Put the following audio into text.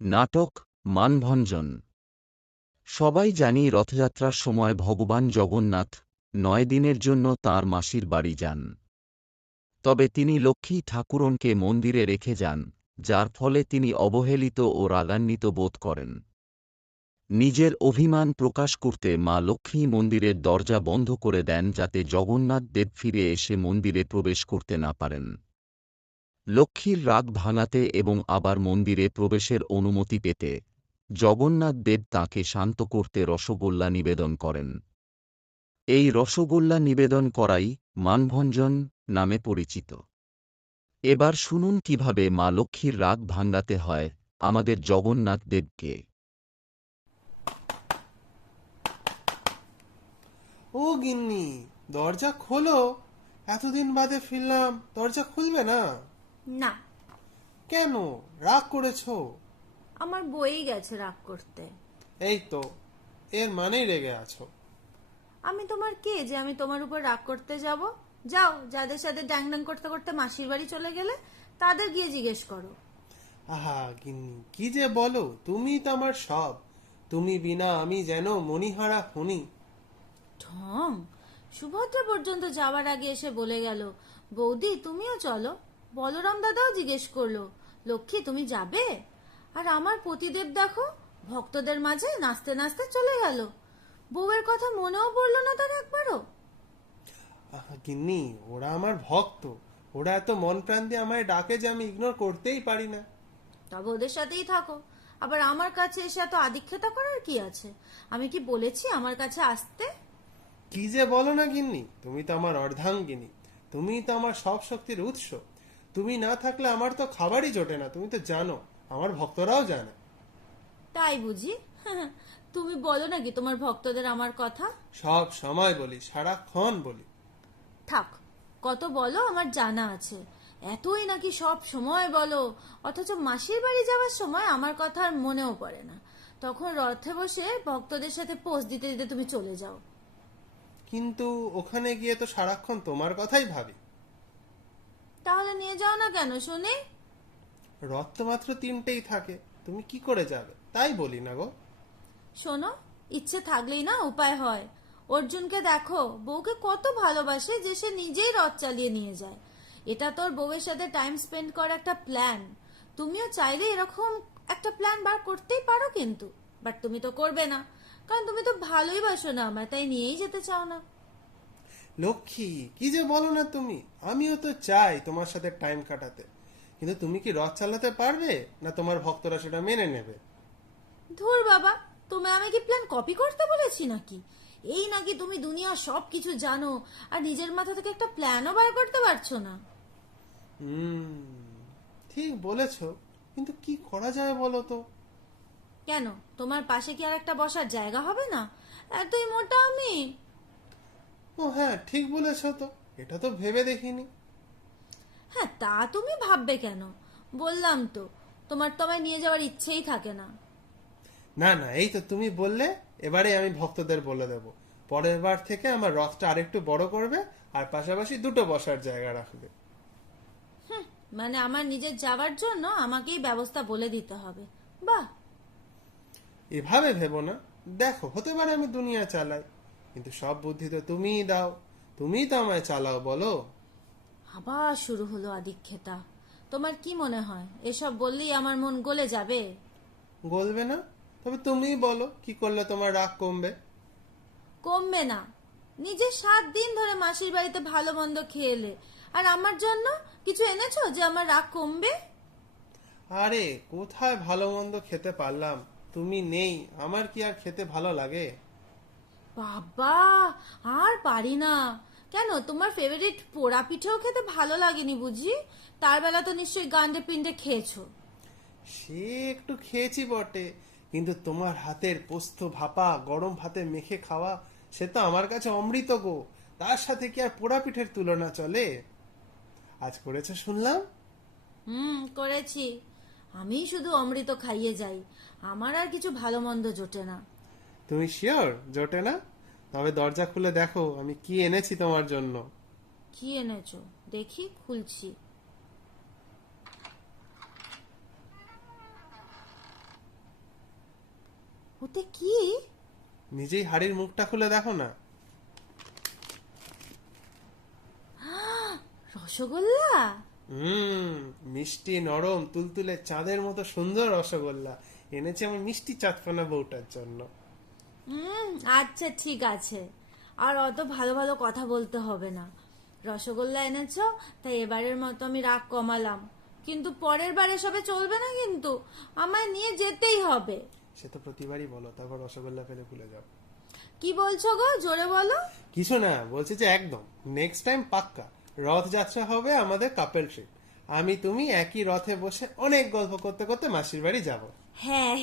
নাটক মানভঞ্জন। সবাই জানি রথযাত্রার সময় ভগবান জগন্নাথ ৯ দিনের জন্য তাঁর মাসির বাড়ি যান। তবে তিনি লক্ষ্মী ঠাকুরনকে মন্দিরে রেখে যান, যার ফলে তিনি অবহেলিত ও রাগান্বিত বোধ করেন। নিজের অভিমান প্রকাশ করতে মা লক্ষ্মী মন্দিরের দরজা বন্ধ করে দেন, যাতে জগন্নাথ দেব ফিরে এসে মন্দিরে প্রবেশ করতে না পারেন। লক্ষ্মীর রাগ ভাঙাতে এবং আবার মন্দিরে প্রবেশের অনুমতি পেতে জগন্নাথ দেব তাঁকে শান্ত করতে রসগোল্লা নিবেদন করেন। এই রসগোল্লা নিবেদন করাই মানভঞ্জন নামে পরিচিত। এবার শুনুন কিভাবে মা লক্ষ্মীর রাগ ভাঙাতে হয় আমাদের জগন্নাথ দেবকে। ও গিন্নি, দরজা খোলো। এতদিন বাদে ফিরলাম, দরজা খুলবে না? না, কেন রাগ করেছো? আমার বই গেছে রাগ করতে। এই তো, এর মানেই রেগে আছো। আমি তোমার কে যে আমি তোমার উপর রাগ করতে যাব? যাও, যাদের সাথে ড্যাং ড্যাং করতে করতে মাসির বাড়ি চলে গেলে তাদের গিয়ে জিজ্ঞেস করো। আহা গিন্নি, কি যে বলো, তুমি তো আমার সব। তুমি বিনা আমি যেন মণিহারা ফণি। ঠং! সুভদ্রা পর্যন্ত যাওয়ার আগে এসে বলে গেল, বৌদি তুমিও চলো। বলরাম দাদাও জিজ্ঞেস করলো, লক্ষ্মী তুমি যাবে? আর আমার পতিদেব দেখো ভক্তদের মাঝে নাচতে নাচতে চলে গেল। বউয়ের কথা মনেও পড়লো না তার একবারও। আহা গিন্নি, ওরা আমার ভক্ত। ওরা এত মন প্রাণ দিয়ে আমায় ডাকে যে আমি ইগনোর করতেই পারি না। তবে ওদের সাথেই থাকো, আবার আমার কাছে এসে এত আদিক্ষেতা করার কি আছে? আমি কি বলেছি আমার কাছে আসতে? কি যে বলো না গিন্নি, তুমি তো আমার অর্ধাঙ্গিনী। তুমি তো আমার সব শক্তির উৎস। তুমি না থাকলে আমার তো খাবারই জোটে না, তুমি তো জানো, আমার ভক্তরাও জানে। তাই বুঝি? তুমি বলো নাকি তোমার ভক্তদের আমার কথা? সব সময় বলি, সারাক্ষণ বলি। থাক, কত বলো আমার জানা আছে। এতই নাকি সব সময় বলো, অথচ মাসির বাড়ি যাওয়ার সময় আমার কথা আর মনেও পড়ে না। তখন রথে বসে ভক্তদের সাথে পোজ দিতে দিতে তুমি চলে যাও। কিন্তু ওখানে গিয়ে তো সারাক্ষণ তোমার কথাই ভাবি। তাহলে নিয়ে যাও না কেন শুনি? রথ তো মাত্র 3টেই থাকে, তুমি কি করে যাবে, তাই বলি না গো। শোনো, ইচ্ছে থাকলেই না উপায় হয়। অর্জুনকে দেখো, বউকে কত ভালোবাসে যে সে নিজেই রথ চালিয়ে নিয়ে যায়। এটা তোর বউয়ের সাথে টাইম স্পেন্ড করার একটা প্ল্যান। তুমিও চাইলে এরকম একটা প্ল্যান বার করতেই পারো, কিন্তু বাট তুমি তো করবে না, কারণ তুমি তো ভালোই বাসো না আমায়, তাই নিয়েই যেতে চাও না। লক্ষ্মী, কি যে বলো না তুমি। আমিও তো চাই তোমার সাথে টাইম কাটাতে, কিন্তু তুমি কি রথ চালাতে পারবে না? তোমার ভক্তরা সেটা মেনে নেবে? ধুর বাবা, তুমি আমি কি প্ল্যান কপি করতে বলেছি নাকি? এই নাকি তুমি দুনিয়ার সব কিছু জানো আর নিজের মাথা থেকে একটা প্ল্যানও বার করতে পারছো না? হুম, ঠিক বলেছো, কিন্তু কি করা যায় বলো তো। কেন, তোমার পাশে কি আর একটা বসার জায়গা হবে না? এতই মোটা আমি? ও হ্যাঁ, ঠিক বলেছো তো, এটা তো ভেবে দেখিনি। হ্যাঁ, তা তুমি ভাববে কেন? বললাম তো, তোমার তোমায় নিয়ে যাওয়ার ইচ্ছেই থাকে না। না না, এই তো তুমি বললে, এবারে আমি ভক্তদের বলে দেব, পরের বার থেকে আমার রথটা আরেকটু বড় করবে, আর পাশাপাশি 2টো বসার জায়গা রাখবে। মানে আমার নিজের যাওয়ার জন্য আমাকেই ব্যবস্থা বলে দিতে হবে? বাহ! এভাবে ভেবো না। দেখো, হতে পারে আমি দুনিয়া চালাই, কিন্তু সব বুদ্ধি তো তুমিই দাও। তুমিই তো আমায় চালাও, বলো। আবার শুরু হলো আদিক্ষেতা। তোমার কি মনে হয় এসব বললেই আমার মন গলে যাবে? গলবে না? তবে তুমিই বলো, কি করলে তোমার রাগ কমবে? কমবে না। নিজে 7 দিন ধরে মাসির বাড়িতে ভালো মন্দ খেয়ে এলে, আর আমার জন্য কিছু এনেছো যে আমার রাগ কমবে? আরে কোথায় ভালো মন্দ খেতে পারলাম, তুমি নেই, আমার কি আর খেতে ভালো লাগে? বাবা, আর পারি না। কেন, তোমার ফেভারিট পোড়া পিঠেও খেতে ভালো লাগেনি বুঝি? তার বেলা তো নিশ্চয়ই গান্ডে পিন্ডে খেয়েছো। সে একটু খেয়েছি বটে, কিন্তু তোমার হাতের পোস্ত ভাপা গরম ভাতে মেখে খাওয়া, সে তো আমার কাছে অমৃত গো। তার সাথে কি আর পোড়া পিঠের তুলনা চলে? আজ করেছো শুনলাম। করেছি। আমি শুধু অমৃত খাইয়ে যাই, আমার আর কিছু ভালো মন্দ জোটে না। তুমি শিওর জোটে না? তবে দরজা খুলে দেখো আমি কি এনেছি তোমার জন্য। কি এনেছো দেখি, খুলছি। ওতে কি? নিজেই হাড়ির মুখটা খুলে দেখো না। রসগোল্লা? মিষ্টি নরম তুলতুলে চাঁদের মতো সুন্দর রসগোল্লা এনেছি আমি মিষ্টি চাঁদপানা বউটার জন্য। আচ্ছা ঠিক আছে, আর অত ভালো ভালো কথা বলতে হবে না। রসগোল্লা এনেছো তাই এবারের মতো আমি রাগ কমালাম, কিন্তু পরের বার এসবে চলবে না, কিন্তু আমায় নিয়ে যেতেই হবে। সে তো প্রতিবারই বলো, তারপর রসগোল্লা পেলে ভুলে যাও। কি বলছো গো, জোরে বলো। কিছু না, বলছি যে একদম নেক্সট টাইম পাক্কা রথযাত্রা হবে আমাদের কাপেল ট্রিপ। আমি তুমি একই রথে বসে অনেক গল্প করতে করতে মাসির বাড়ি যাব। হ্যাঁ।